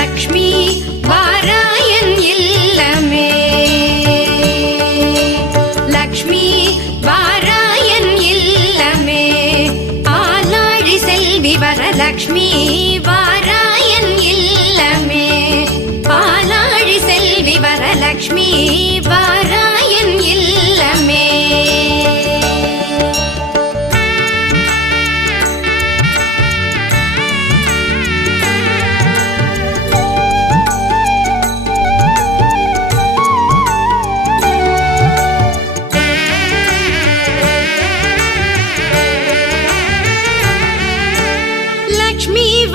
Lakshmi வாராயன் இல்லமே. Lakshmi வாராயன் இல்லமே. பாலாழி Selvi Varalakshmi வாராயன் இல்லமே. பாலாழி Selvi Varalakshmi வாராயன் இல்லமே. Lakshmi